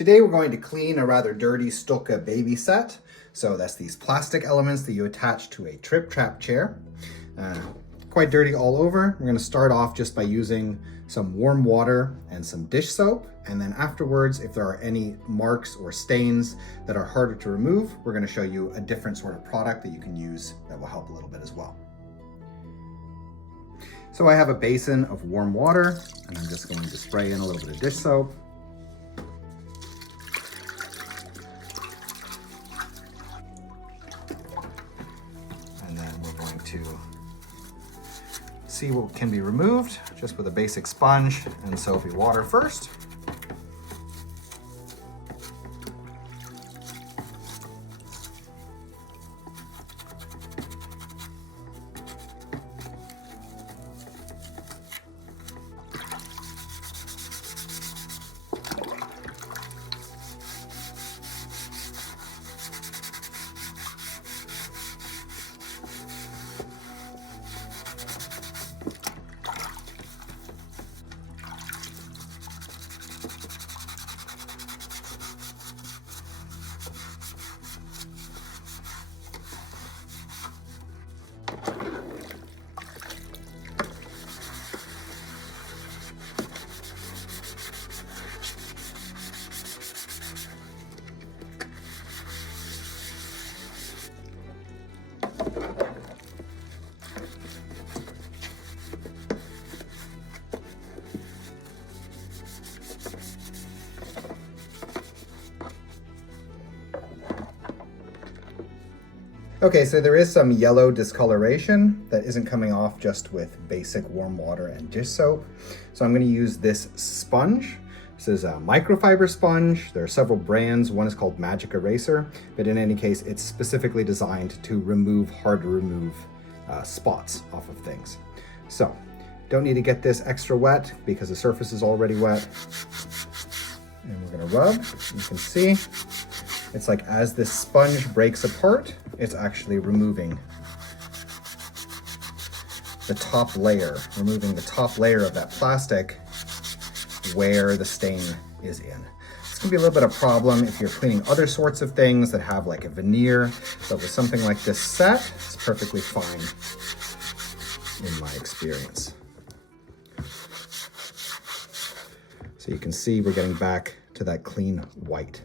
Today we're going to clean a rather dirty Stokke baby set. So that's these plastic elements that you attach to a Tripp Trapp chair. Quite dirty all over. We're going to start off just by using some warm water and some dish soap. And then afterwards, if there are any marks or stains that are harder to remove, we're going to show you a different sort of product that you can use that will help a little bit as well. So I have a basin of warm water, and I'm just going to spray in a little bit of dish soap. And then we're going to see what can be removed just with a basic sponge and soapy water first. Okay, so there is some yellow discoloration that isn't coming off just with basic warm water and dish soap. So I'm going to use this sponge. This is a microfiber sponge. There are several brands. One is called Magic Eraser, but in any case, it's specifically designed to remove hard to remove spots off of things. So don't need to get this extra wet because the surface is already wet. And we're going to rub. You can see it's like as this sponge breaks apart, it's actually removing the top layer, of that plastic where the stain is in. It's gonna be a little bit of a problem if you're cleaning other sorts of things that have like a veneer, but with something like this set, it's perfectly fine in my experience. So you can see we're getting back to that clean white.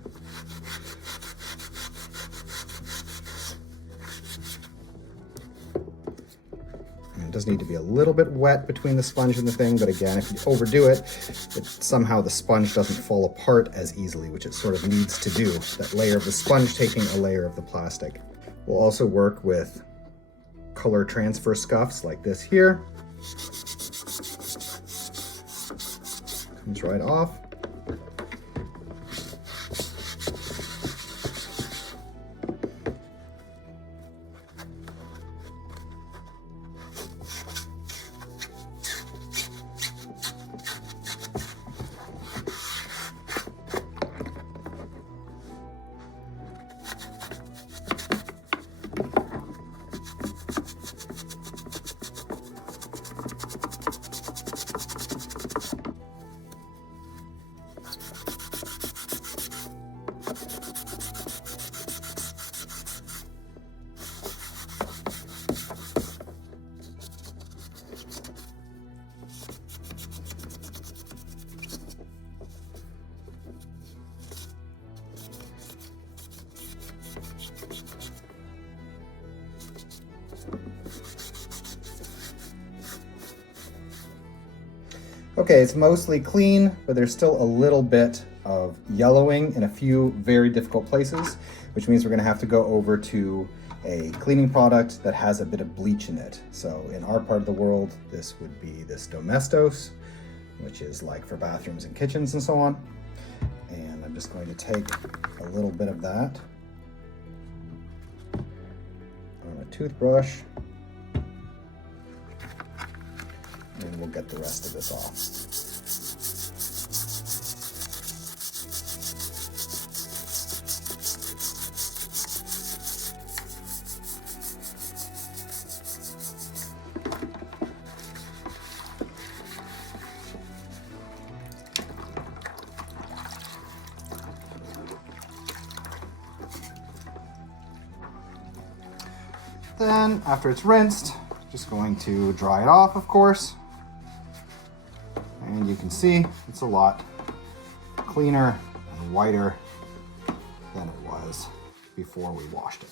It does need to be a little bit wet between the sponge and the thing, but again, if you overdo it, somehow the sponge doesn't fall apart as easily, which it sort of needs to do, that layer of the sponge taking a layer of the plastic. We'll also work with color transfer scuffs like this here. Comes right off. Okay, it's mostly clean, but there's still a little bit of yellowing in a few very difficult places, which means we're gonna have to go over to a cleaning product that has a bit of bleach in it. So in our part of the world, this would be this Domestos, which is like for bathrooms and kitchens and so on. And I'm just going to take a little bit of that on a toothbrush, and we'll get the rest of this off. Then after it's rinsed, just going to dry it off, of course. And you can see it's a lot cleaner and whiter than it was before we washed it.